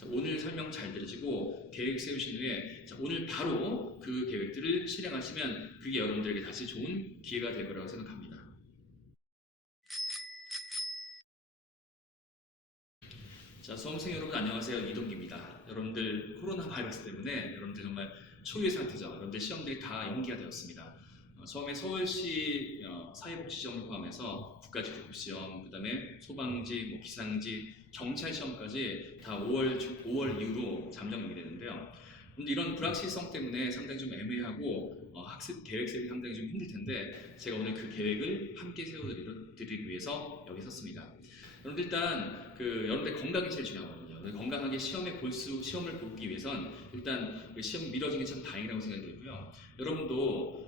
자, 오늘 설명 잘 들으시고 계획 세우신 후에 자, 오늘 바로 그 계획들을 실행하시면 그게 여러분들에게 다시 좋은 기회가 될 거라고 생각합니다. 자, 수험생 여러분 안녕하세요. 이동기입니다. 여러분들 코로나 바이러스 때문에 여러분들 정말 초유의 상태죠. 여러분들 시험들이 다 연기가 되었습니다. 처음에 서울시 사회복지시험을 포함해서 국가직급시험, 그 다음에 소방지, 기상지, 경찰 시험까지 다 5월 이후로 잠정 연기되는데요. 근데 이런 불확실성 때문에 상당히 좀 애매하고 학습 계획 세우기 상당히 좀 힘들 텐데 제가 오늘 그 계획을 함께 세워드리기 위해서 여기 섰습니다. 여러분들 일단 여러분들 건강이 제일 중요하거든요. 건강하게 시험을 보기 위해선 일단 시험 미뤄진 게 참 다행이라고 생각이 들고요. 여러분도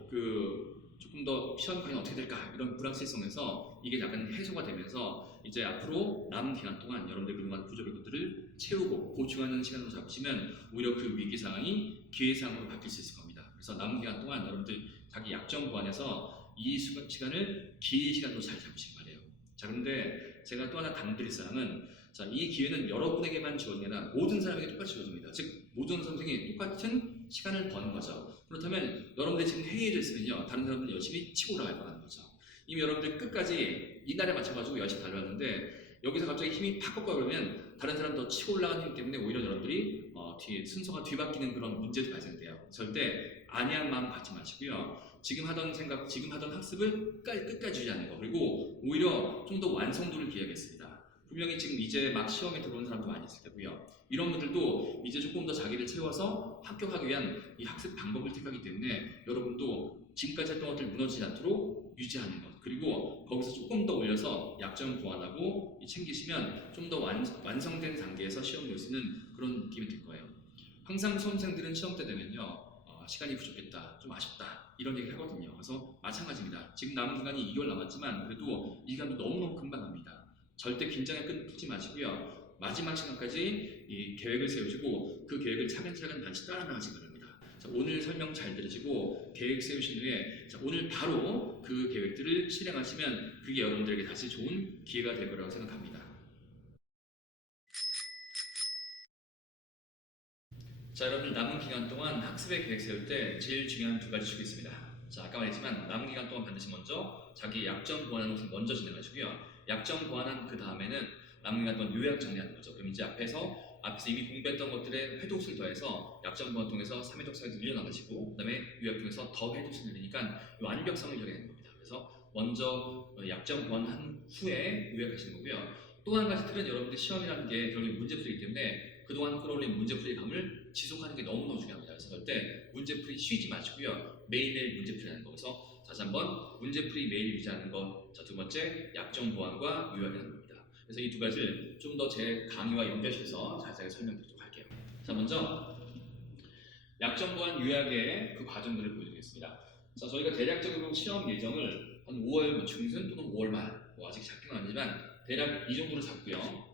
조금 더 시험 과연 어떻게 될까 이런 불확실성에서 이게 약간 해소가 되면서 이제 앞으로 남은 기간 동안 여러분들 그동안 부족한 것들을 채우고 보충하는 시간으로 잡으시면 오히려 그 위기 상황이 기회 상황으로 바뀔 수 있을 겁니다. 그래서 남은 기간 동안 여러분들 자기 약점 보완해서 이 시간을 긴 시간으로 잘 잡으시기 바래요. 자, 그런데 제가 또 하나 당드릴 사항은 자, 이 기회는 여러분에게만 주어지는 게 아니라 모든 사람에게 똑같이 주어집니다. 즉 모든 선생이 똑같은 시간을 버는 거죠. 그렇다면 여러분들이 지금 회의해져 있으면요 다른 사람들 열심히 치고 올라갈 거라는 거죠. 이미 여러분들 끝까지 이날에 맞춰가지고 열심히 달려왔는데 여기서 갑자기 힘이 팍 꺾어 그러면 다른 사람 더 치고 올라가는 힘 때문에 오히려 여러분들이 순서가 뒤바뀌는 그런 문제도 발생돼요. 절대 안이한 마음 갖지 마시고요. 지금 하던 학습을 끝까지 유지하는 거, 그리고 오히려 좀 더 완성도를 기하겠습니다. 분명히 지금 이제 막 시험에 들어오는 사람도 많이 있을 테고요. 이런 분들도 이제 조금 더 자기를 채워서 합격하기 위한 이 학습 방법을 택하기 때문에 여러분도 지금까지 했던 것들 무너지지 않도록 유지하는 것, 그리고 거기서 조금 더 올려서 약점 보완하고 챙기시면 좀 더 완성된 단계에서 시험 볼 수 있는 그런 느낌이 들 거예요. 항상 수험생들은 시험 때 되면요 시간이 부족했다, 좀 아쉽다 이런 얘기를 하거든요. 그래서 마찬가지입니다. 지금 남은 기간이 2개월 남았지만 그래도 이 기간도 너무너무 금방 갑니다. 절대 긴장의 끈 풀지 마시고요. 마지막 시간까지 이 계획을 세우시고 그 계획을 차근차근 다시 따라 나가시기 바랍니다. 자, 오늘 설명 잘 들으시고 계획 세우신 후에 자, 오늘 바로 그 계획들을 실행하시면 그게 여러분들에게 다시 좋은 기회가 될 거라고 생각합니다. 자, 여러분들 남은 기간 동안 학습의 계획 세울 때 제일 중요한 두 가지 축이 있습니다. 자, 아까 말했지만 남은 기간 동안 반드시 먼저 자기 약점 보완하는 것을 먼저 진행하시고요. 약점 보완한 그 다음에는 남은 기간 동안 요약 정리하는 거죠. 그럼 이제 앞에서 이미 공부했던 것들의 회독수를 더해서 약점 보완 통해서 3회독 사이즈 늘려나가시고 그 다음에 요약 통해서 더 회독수를 늘리니까 완벽성을 이뤄내는 겁니다. 그래서 먼저 약점 보완한 후에 요약하시는 거고요. 또 한 가지 틀은 여러분들 시험이라는 게 결국엔 문제풀이기 때문에 그동안 끌어올린 문제풀이 감을 지속하는 게 너무너무 중요합니다. 그래서 절대 문제풀이 쉬지 마시고요. 매일매일 문제풀이 하는 거. 그래서 다시 한번 문제풀이 매일 유지하는 거. 자, 두 번째 약점 보완과 요약하는 겁니다. 그래서 이 두 가지를 좀 더 제 강의와 연결시켜서 자세하게 설명드리도록 할게요. 자, 먼저 약점 보완 요약의 그 과정들을 보여드리겠습니다. 자, 저희가 대략적으로 시험 예정을 한 5월 중순 또는 5월 말 아직 잡힌 건 아니지만 대략 이 정도로 잡고요.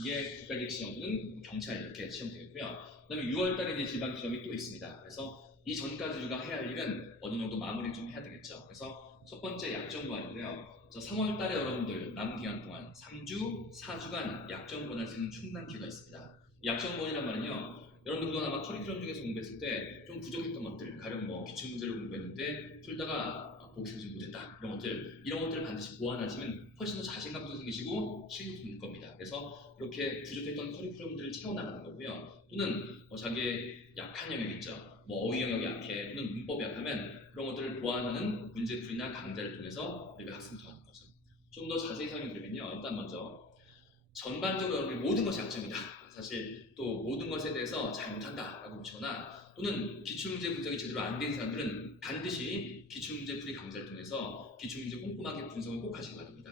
이게 국가직 시험은 경찰 이렇게 시험 되겠고요. 그 다음에 6월달에 이제 지방 시험이 또 있습니다. 그래서 이 전까지 우리가 해야 할 일은 어느 정도 마무리 좀 해야 되겠죠. 그래서 첫 번째 약점 보완인데요. 3월달에 여러분들 남은 기간 동안 3주, 4주간 약점 보완할 수 있는 충분한 기회가 있습니다. 약점 보완이란 말은요. 여러분들 그동안 아마 커리큘럼 중에서 공부했을 때 좀 부족했던 것들, 가령 기출문제를 공부했는데 풀다가 복습을 못했다 이런 것들을 반드시 보완하시면 훨씬 더 자신감도 생기시고 실력도 늘 겁니다. 그래서 그렇게 부족했던 커리큘럼들을 채워나가는 거고요. 또는 자기의 약한 영역 있죠. 어휘 영역이 약해 또는 문법이 약하면 그런 것들을 보완하는 문제풀이나 강좌를 통해서 우리가 학습을 더하는 거죠. 좀 더 자세히 설명드리면요. 일단 먼저 전반적으로 여러분이 모든 것이 약점이다. 사실 또 모든 것에 대해서 잘 못한다라고 보시거나 또는 기출문제 분석이 제대로 안 된 사람들은 반드시 기출문제 풀이 강좌를 통해서 기출문제 꼼꼼하게 분석을 꼭 하시기 바랍니다.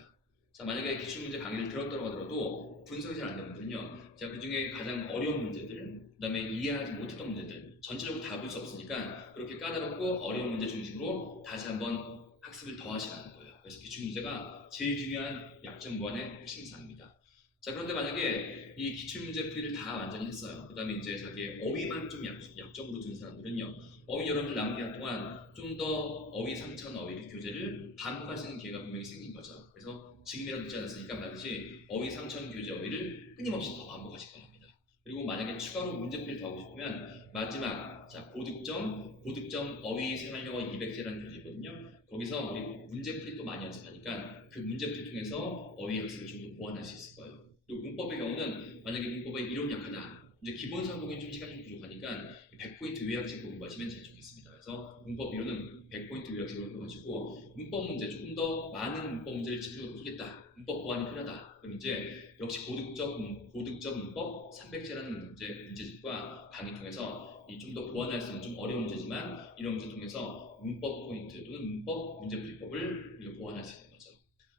자, 만약에 기출문제 강의를 들었다고 하더라도 분석이 잘 안 되는 분들은요. 제가 그 중에 가장 어려운 문제들, 그 다음에 이해하지 못했던 문제들 전체적으로 다 볼 수 없으니까 그렇게 까다롭고 어려운 문제 중심으로 다시 한번 학습을 더 하시라는 거예요. 그래서 기출문제가 제일 중요한 약점 보완의 핵심 사항입니다. 자, 그런데 만약에 이 기출문제 풀이를 다 완전히 했어요. 그 다음에 이제 자기의 어휘만 좀 약점으로 둔 사람들은요. 어휘 여러분들 남은 기간 동안 좀 더 어휘 상처 어휘 교재를 반복할 수 있는 기회가 분명히 생긴 거죠. 그래서 지금이라도 늦지 않았으니까 반드시 어휘 상처 교재 어휘를 끊임없이 더 반복하시기 바랍니다. 그리고 만약에 추가로 문제풀이를 더 하고 싶으면 마지막 자 고득점 어휘 생활영어 200제라는 교재거든요. 거기서 우리 문제풀이 또 많이 연습하니까 그 문제풀이 통해서 어휘 학습을 좀 더 보완할 수 있을 거예요. 그리고 문법의 경우는 만약에 문법의 이론 약하다. 이제 기본상 보기엔 좀 시간이 좀 부족하니까 100포인트 요약식 공부하시면 제일 좋겠습니다. 그래서 문법 이론은 100포인트 요약식으로 해가지고 문법 문제 조금 더 많은 문법 문제를 집중적으로 풀겠다. 문법 보완이 필요하다. 그럼 이제 역시 고득점 문법 300제라는 문제집과 강의 통해서 좀 더 보완할 수 있는 좀 어려운 문제지만 이런 문제 통해서 문법 포인트 또는 문법 문제풀이법을 우리가 보완할 수 있는 거죠.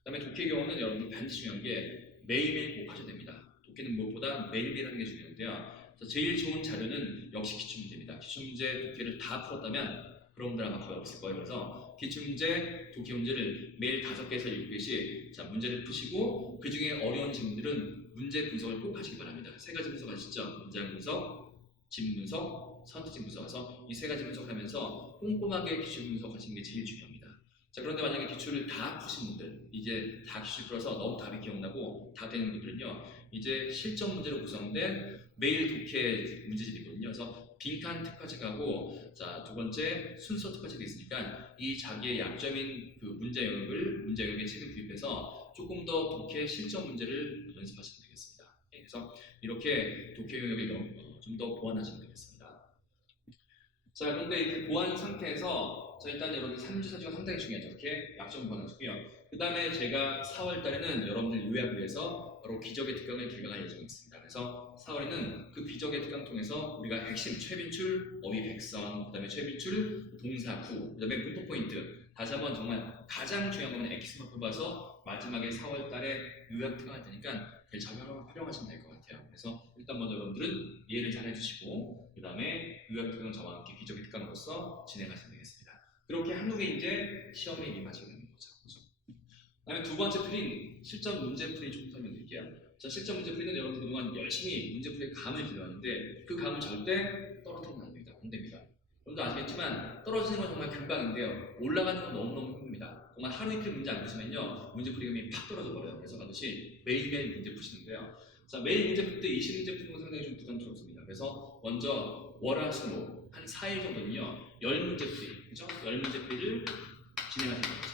그다음에 독해의 경우는 여러분들 반드시 중요한 게 매일매일 꼭 하셔야 됩니다. 독해는 무엇보다 매일매일 하는 게 중요한데요. 그래서 제일 좋은 자료는 역시 기출문제입니다. 기출문제 독해를 다 풀었다면 그런 분들 아마 거의 없을 거예요. 그래서 기출문제, 독해 문제를 매일 5개에서 7개씩 자, 문제를 푸시고 그 중에 어려운 질문들은 문제 분석을 꼭 하시기 바랍니다. 3가지 분석 아시죠? 문장 분석, 집 분석, 선택집 분석해서 이 3가지 분석을 하면서 꼼꼼하게 기출 분석하시는 게 제일 중요합니다. 자, 그런데 만약에 기출을 다 푸신 분들, 이제 다 기출 풀어서 너무 답이 기억나고 다 되는 분들은요, 이제 실전 문제로 구성된 매일 독해 문제집이거든요. 그래서 빈칸 특화책하고 자, 2번째 순서 특화책이 있으니까 이 자기의 약점인 그 문제 영역의 책을 구입해서 조금 더 독해 실전 문제를 연습하시면 되겠습니다. 네, 그래서 이렇게 독해 영역을 좀 더 보완하시면 되겠습니다. 자, 그런데 이렇게 보완 상태에서 자, 일단 여러분들 3주 4주가 상당히 중요하죠. 이렇게 약점 보완하시고요. 그 다음에 제가 4월 달에는 여러분들 요약을 위해서 바로 기적의 특강을 개강할 예정이 있습니다. 그래서 4월에는 그 기적의 특강 통해서 우리가 핵심 최빈출, 어휘 백선, 그 다음에 최빈출, 동사 구, 그 다음에 문법 포인트 다시 한번 정말 가장 중요한 거는 엑스만 뽑아서 마지막에 4월 달에 요약 특강할 테니까 잘 활용하시면 될 것 같아요. 그래서 일단 먼저 여러분들은 이해를 잘 해주시고 그 다음에 요약 특강 저와 함께 기적의 특강으로서 진행하시면 되겠습니다. 그렇게 한 후에 이제 시험에 임하시게 되는 거죠. 그렇죠? 그다음에 2번째 풀이는 실전 문제풀이 좀 설명드릴게요. 자, 실전 문제풀이는 여러분들 그동안 열심히 문제풀이의 감을 기르었는데 그 감을 절대 떨어뜨리면 안 됩니다. 여러분도 아시겠지만 떨어지는 건 정말 금방인데요. 올라가는 건 너무너무 힘듭니다. 정말 하루 이틀 문제 안 푸시면요. 문제풀이감이 팍 떨어져 버려요. 그래서 반드시 매일매일 문제 푸시는데요. 자, 매일 문제 풀 때 20문제 푸는 건 상당히 좀 부담스럽습니다. 그래서 먼저 월화수목 한 4일 정도는요. 10문제 풀이, 그죠? 10문제 풀이를 진행하시는 거죠.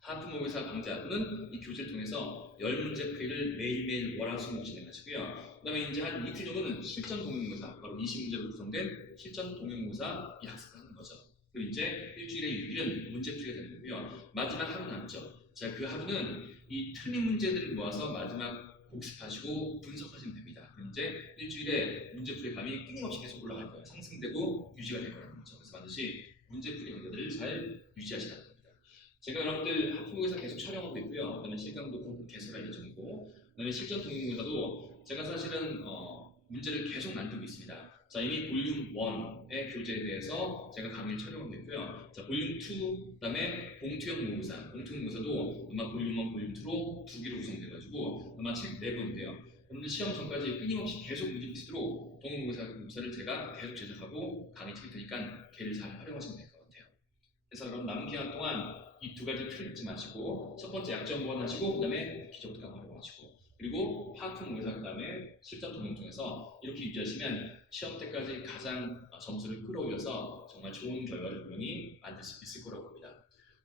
하프모의사 강좌는 이 교재를 통해서 10문제 풀이를 매일매일 월화수목 진행하시고요. 그 다음에 이제 한 이틀 정도는 실전 동영모사, 바로 20문제로 구성된 실전 동영모사 이 학습을 하는 거죠. 그리고 이제 일주일에 6일은 문제 풀이가 되는 거고요. 마지막 하루 남죠. 자, 그 하루는 이 틀린 문제들을 모아서 마지막 복습하시고 분석하시면 됩니다. 그럼 이제 일주일에 문제풀이 감이 끊임없이 계속 올라갈 거예요. 상승되고 유지가 될 거라는 거죠. 그래서 반드시 문제풀이 강좌들을 잘 유지하시라 합니다. 제가 여러분들 하프목에서 계속 촬영하고 있고요. 그다음에 실강도 곧 개설할 예정이고, 그다음에 실전 동영상도 제가 사실은 문제를 계속 만들고 있습니다. 자, 이미 볼륨 1의 교재에 대해서 제가 강의를 촬영하고 있고요. 자, 볼륨 2, 그다음에 봉투형 모의고사, 봉투형 모의고사도 아마 볼륨 1, 볼륨 2로 2개로 구성돼가지고 아마 책 4권인데요. 여러분들 시험 전까지 끊임없이 계속 문제 푸시도록 동영상을 제가 계속 제작하고 강의 찍을 테니까 걔를 잘 활용하시면 될 것 같아요. 그래서 여러분 남은 기간 동안 이 2가지 틀 잊지 마시고 첫 번째 약점 보완하시고 그 다음에 기적특강 활용하시고 그리고 파트 모의사 그 다음에 실전 동영 통해서 이렇게 유지하시면 시험 때까지 가장 점수를 끌어올려서 정말 좋은 결과를 분명히 만들 수 있을 거라고 봅니다.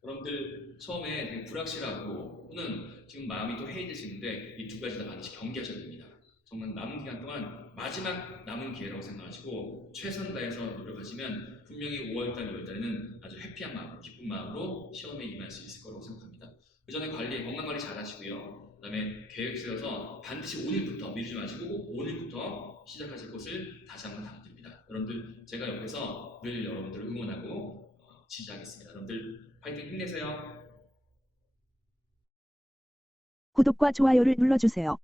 여러분들 처음에 되게 불확실하고 또는 지금 마음이 또 해이되시는데 이 2가지 다 반드시 경계하셔야 됩니다. 정말 남은 기간 동안 마지막 남은 기회라고 생각하시고 최선 다해서 노력하시면 분명히 5월달, 6월달에는 아주 해피한 마음, 기쁜 마음으로 시험에 임할 수 있을 거라고 생각합니다. 그 전에 건강관리 잘 하시고요. 그 다음에 계획 세워서 반드시 오늘부터 미루지 마시고 오늘부터 시작하실 것을 다시 한번 당드립니다. 여러분들 제가 옆에서 늘 여러분들을 응원하고 지지하겠습니다. 여러분들 파이팅 힘내세요. 구독과 좋아요를 눌러주세요.